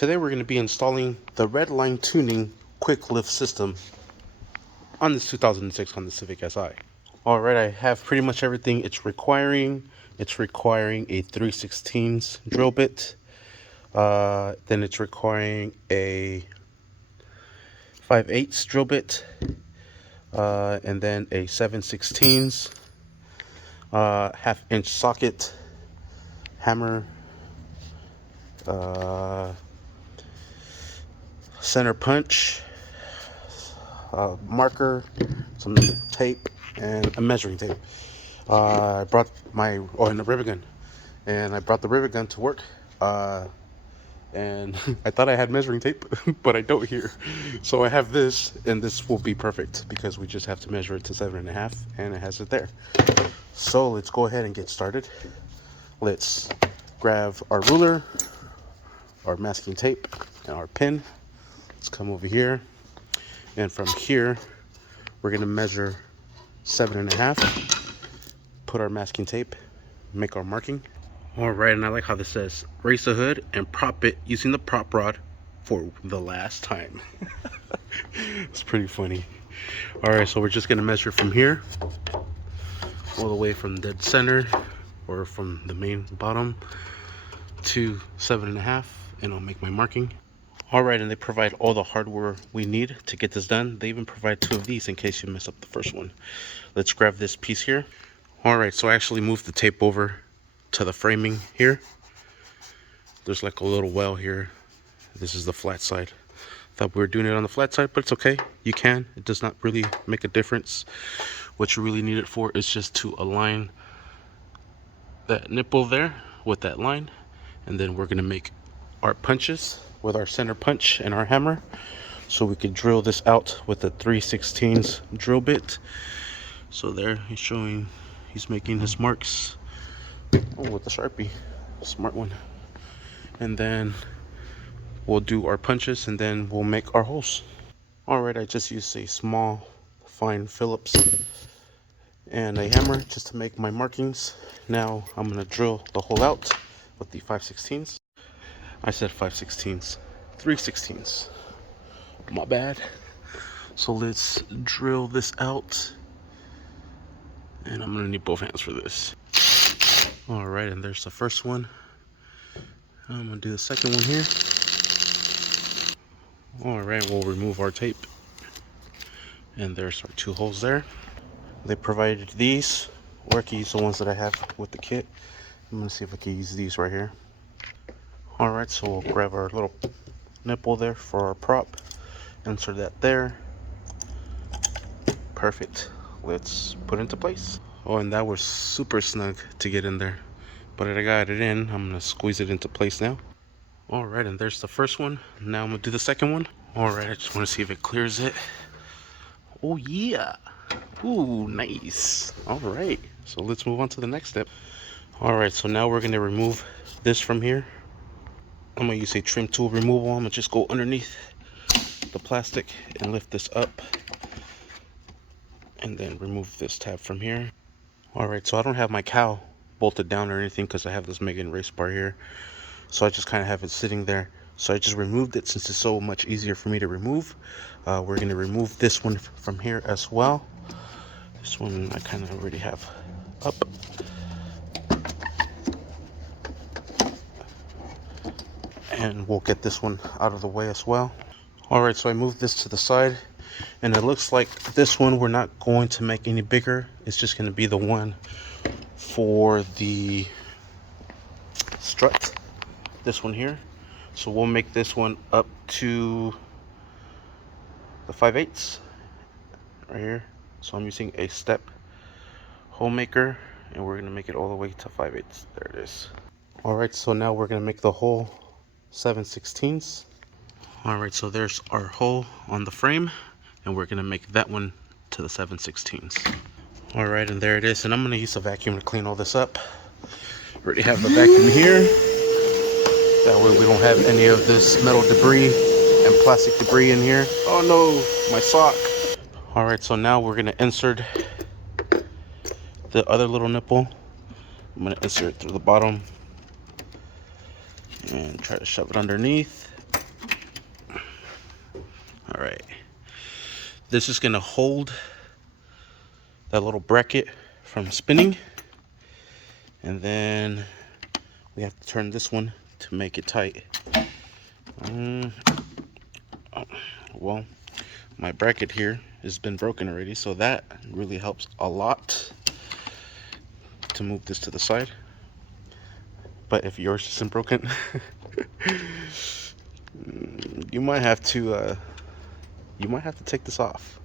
today we're going to be installing the RedLine tuning quick lift system on this 2006 Honda Civic Si. Alright, I have pretty much everything it's requiring. It's requiring a 3/16 drill bit. Then it's requiring a 5/8 drill bit. And then a 7/16 half-inch socket, hammer, center punch, marker, some tape, and a measuring tape. I brought my and a rivet gun, and I brought the rivet gun to work. And I thought I had measuring tape, but I don't here. So I have this, and this will be perfect because we just have to measure it to 7.5, and it has it there. So let's go ahead and get started. Let's grab our ruler, our masking tape, and our pin. Let's come over here, and from here we're gonna measure 7.5, put our masking tape, make our marking. All right, and I like how this says raise the hood and prop it using the prop rod for the last time. It's pretty funny. All right, so we're just gonna measure from here all the way from dead center, or from the main bottom, to 7.5, and I'll make my marking. All right, and they provide all the hardware we need to get this done. They even provide 2 of these in case you mess up the first one. Let's grab this piece here. All right, so I actually moved the tape over to the framing here. There's like a little well here. This is the flat side. Thought we were doing it on the flat side, but it's okay. You can. It does not really make a difference. What you really need it for is just to align that nipple there with that line, and then we're gonna make our punches with our center punch and our hammer, so we could drill this out with a 3/16 drill bit. So there he's showing, he's making his marks. Oh, with the Sharpie, smart one. And then we'll do our punches, and then we'll make our holes. All right, I just used a small fine Phillips and a hammer just to make my markings. Now I'm gonna drill the hole out with the 5/16. I said 5/16, 3/16. My bad. So let's drill this out, and I'm gonna need both hands for this. All right, and there's the first one. I'm gonna do the second one here. All right, we'll remove our tape, and there's our 2 holes there. They provided these, or I can use the ones that I have with the kit. I'm gonna see if I can use these right here. All right, so we'll grab our little nipple there for our prop, insert that there. Perfect. Let's put it into place. Oh, and that was super snug to get in there, but I got it in. I'm gonna squeeze it into place now. All right, and there's the first one. Now I'm gonna do the second one. All right, I just want to see if it clears it. Oh yeah. Ooh, nice. All right, so let's move on to the next step. All right, so now we're gonna remove this from here. I'm gonna use a trim tool removal. I'm gonna just go underneath the plastic and lift this up, and then remove this tab from here. All right, so I don't have my cowl bolted down or anything because I have this Megan race bar here. So I just kind of have it sitting there. So I just removed it since it's so much easier for me to remove. We're gonna remove this one from here as well. This one I kind of already have up. And we'll get this one out of the way as well. All right, so I moved this to the side, and it looks like this one we're not going to make any bigger. It's just going to be the one for the strut, this one here. So we'll make this one up to the 5/8 right here. So I'm using a step hole maker, and we're going to make it all the way to 5/8. There it is. All right, so now we're going to make the hole 7/16. All right, so there's our hole on the frame, and we're gonna make that one to the 7/16. All right, and there it is. And I'm gonna use a vacuum to clean all this up. Already have the vacuum here. That way we don't have any of this metal debris and plastic debris in here. Oh no, my sock. All right, so now we're gonna insert the other little nipple. I'm gonna insert it through the bottom and try to shove it underneath. right. This is gonna hold that little bracket from spinning. And then we have to turn this one to make it tight. Well, my bracket here has been broken already, so that really helps a lot to move this to the side. But if yours isn't broken, you might have to take this off,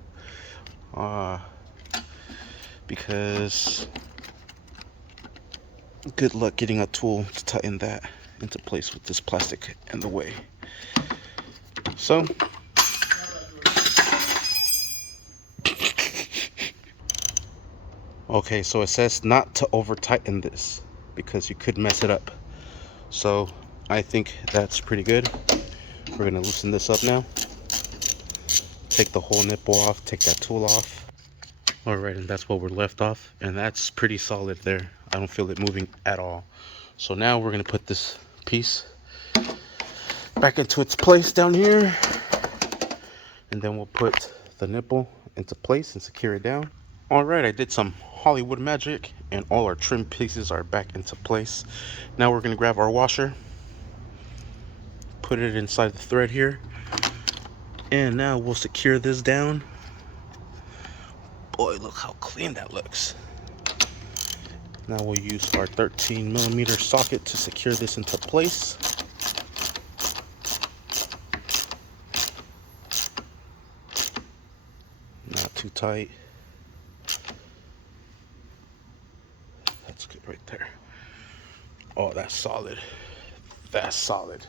because good luck getting a tool to tighten that into place with this plastic in the way. So okay, so it says not to over tighten this because you could mess it up. So I think that's pretty good. We're gonna loosen this up now. Take the whole nipple off, take that tool off. All right, and that's what we're left off, and that's pretty solid there. I don't feel it moving at all. So now we're gonna put this piece back into its place down here, and then we'll put the nipple into place and secure it down. All right, I did some Hollywood magic, and all our trim pieces are back into place. Now we're gonna grab our washer, put it inside the thread here, and now we'll secure this down. Boy, look how clean that looks. Now we'll use our 13mm socket to secure this into place. Not too tight. That's good right there. Oh, that's solid. That's solid.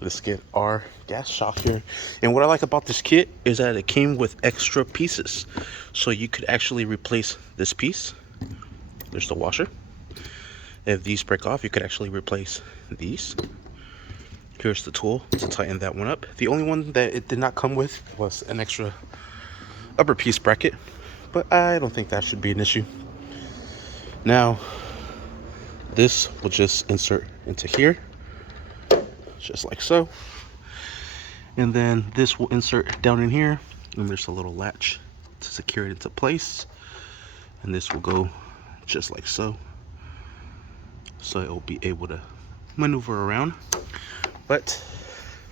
Let's get our gas shock here. And what I like about this kit is that it came with extra pieces. So you could actually replace this piece. There's the washer. If these break off, you could actually replace these. Here's the tool to tighten that one up. The only one that it did not come with was an extra upper piece bracket, but I don't think that should be an issue. Now, this will just insert into here, just like so. And then this will insert down in here, and there's a little latch to secure it into place. And this will go just like so. So it will be able to maneuver around. But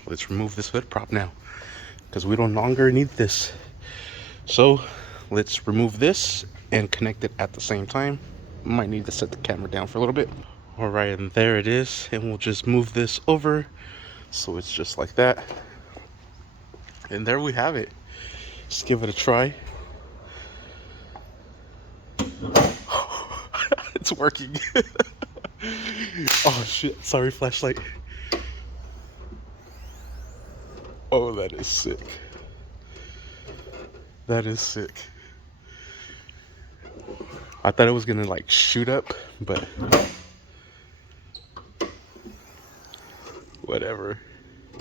let's remove this hood prop now, because we no longer need this. So let's remove this and connect it at the same time. Might need to set the camera down for a little bit. All right, and there it is. And we'll just move this over so it's just like that. And there we have it. Let's give it a try. It's working. Oh shit, sorry, flashlight. Oh, that is sick. That is sick. I thought it was gonna like shoot up, but whatever.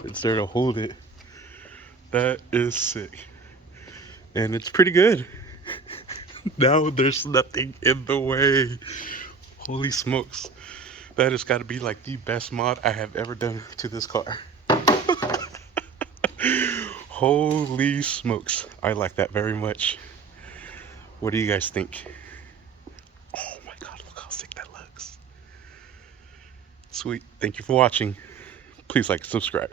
It's there to hold it. That is sick. And it's pretty good. Now there's nothing in the way. Holy smokes. That has got to be like the best mod I have ever done to this car. Holy smokes. I like that very much. What do you guys think? Oh my god, look how sick that looks. Sweet. Thank you for watching. Please like and subscribe.